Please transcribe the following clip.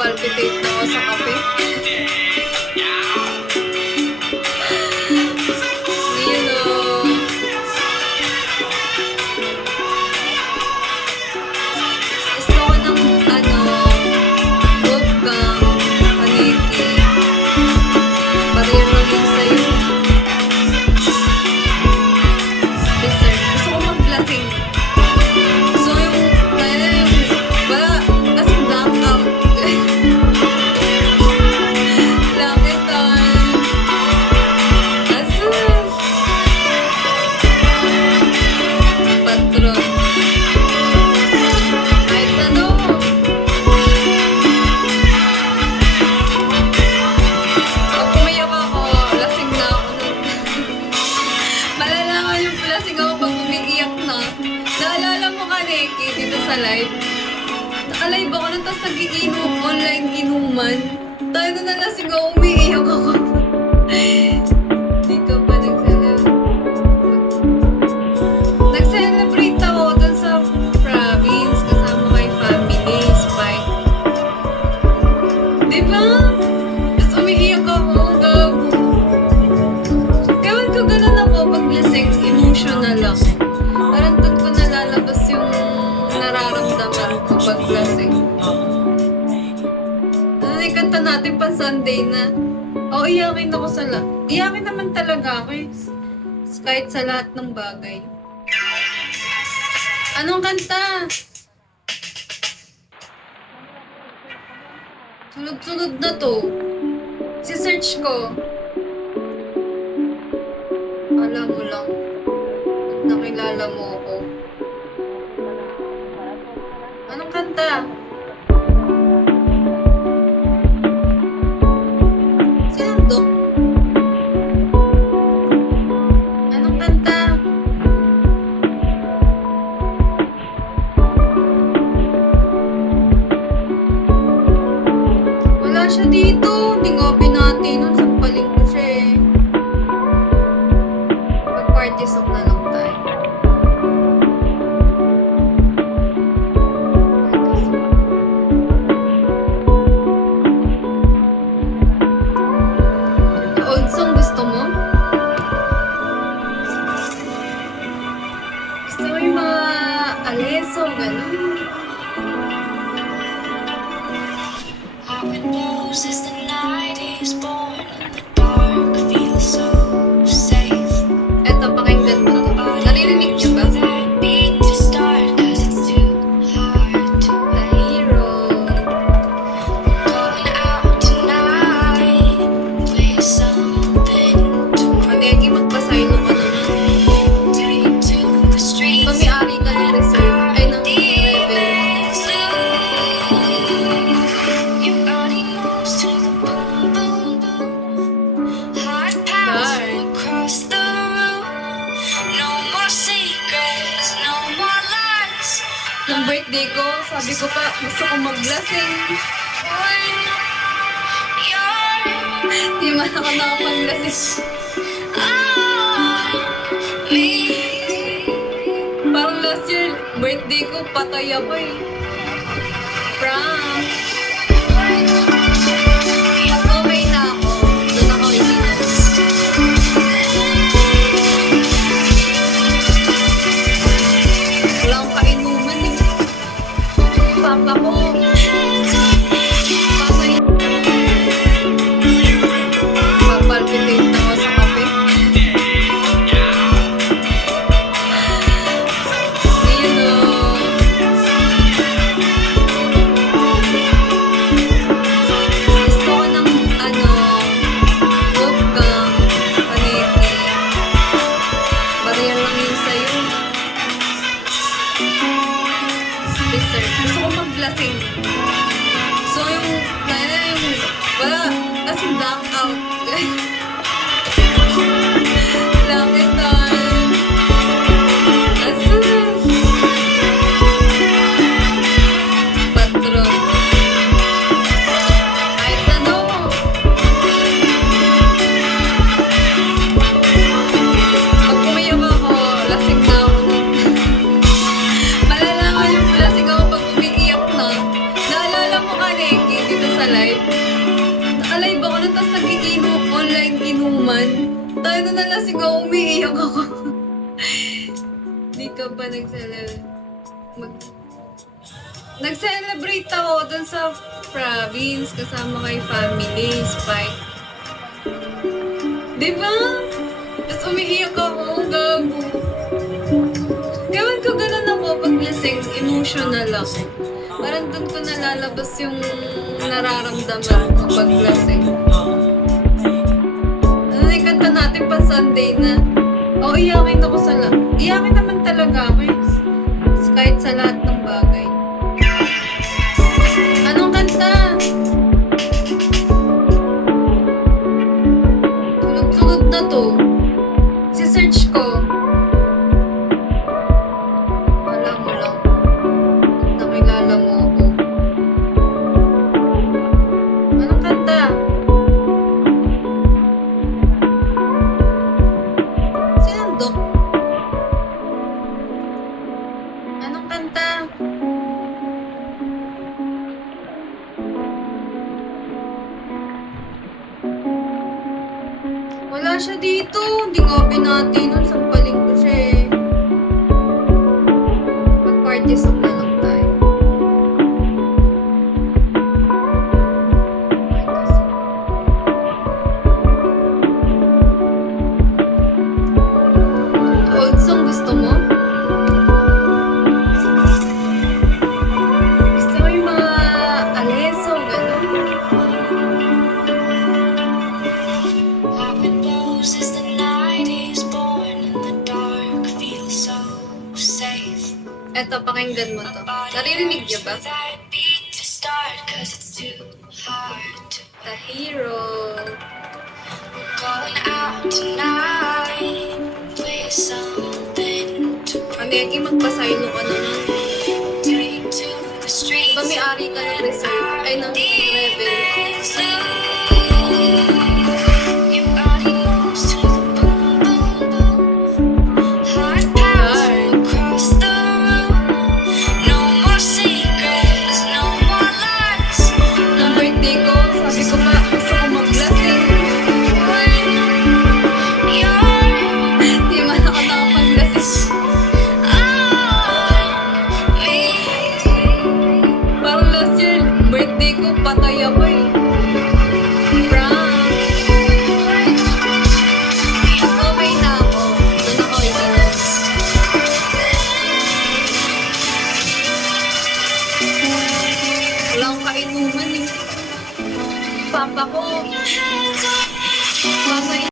Papalpitate na ako sa kape. Gusto ko ng Wolfgang Paniki. Barrier lang yun sa'yo. Dessert. Gusto ko mag-lasing. So yung lasing blackout. Lakitan. Asus. Patron. Kahit ano. Pag umiyak ako, lasing na ako nun. Malala nga yung lasing ako pag umiiyak na. Naalala mo ka, Neki, dito sa live? Naka-live ako nun, tapos nag-iinom, online inuman. Tayo na nalasing ako, umiiyak ako. Di ka ba nag-celebrate ako dun sa province kasama kay family, Spike. Di ba? Tapos umiiyak ako, gago. Ewan ko ganun ako pag lasing, emotional lang. Parang doon ko nalalabas yung nararamdaman ko pag lasing. Ano yung kanta natin pa Sunday na? Oo, iyakin ako sa lahat. Iyakin naman talaga ako eh. Kahit sa lahat ng bagay. Anong kanta? Sunod-sunod na to. Si-search ko. Alam mo lang. Nakilala mo ako. Anong kanta? Sinundok? Anong kanta? Wala siya dito. Hindi nga pinati nun. Sampaling ko siya eh. Mag-party song na lang tayo. Old song gusto mo? Gusto mo yung mga Alesso, gano'n? How it moves as the night is born and the dark feels so safe. Eto, pakinggan mo to. Naririnig niyo ba? That beat to start 'cause it's too hard to The Hero. going out tonight with something to Manegi, magpasay nung ano na. take to the streets. Pami-ari ka ng reserve. Ay, ng rebel. Your body moves to the boom, boom, boom. Heart pounds Dark. across the room. No more secrets, no more lies. Nung birthday ko, sabi ko pa, gusto ko maglasing. You're Di man ako nakapaglasing. me. Parang last year, birthday ko, patay ako eh. Prank. Pag okay na ako, doon ako iinom. Wala akong kainuman eh. Papa ko. Papa yun. Papalpitate na ako sa kape. Ayun o. Gusto ko ng Wolfgang Paniki. Barrier lang yun sa'yo. Dessert. Gusto ko mag-lasing. So yung lasing blackout. Lakitan. Asus. Patron. Kahit ano. Pag umiyak ako, lasing na ako nun. Malala nga yung lasing ako pag umiiyak na. Naalala mo ka, Neki, dito sa nalasing ako, umiiyak ako. Di ka ba nag-celebrate ako dun sa province kasama kay family, Spike. Di ba? Tapos umiiyak ako, gago. Ewan ko ganun ako pag lasing, emotional ako. Parang dun ko nalalabas yung nararamdaman ko pag lasing. Ano na yung kanta natin pa Sunday na? Oo, iyakin ako sa lahat. Iyakin naman talaga ako kahit sa lahat ng bagay. Anong kanta? Sunod-sunod na to. Si-search ko. Wala mo lang. Nakilala mo ako. Anong kanta? Sinandok? Anong kanta? Wala siya dito. Hindi ko pinati nun. Sampaling ko siya eh. Mag-party song na lang tayo. Party song. Old song gusto mo? Gusto mo yung mga Alesso, gano'n? How it goes as the night is born and the dark feels so safe. Eto, pakinggan mo to. Naririnig niyo ba? That beat to start 'cause it's too hard to The Hero. We're going out tonight with something to Amegi, magpasaylo ka na lang. take to the streets. Diba may ari ka ng reserve? Ay, ng rebel. Your body moves to the boom, boom, boom. Heart pounds across the room. No more secrets, no more lies. Nung birthday ko, sabi ko pa, gusto ko mag-lasing. Di man ako nakapag-lasing. Parang last year, birthday ko, patay ako eh. Prank. Okay na ako. Doon ako iinom. Wala akong kainuman eh. Papa ko,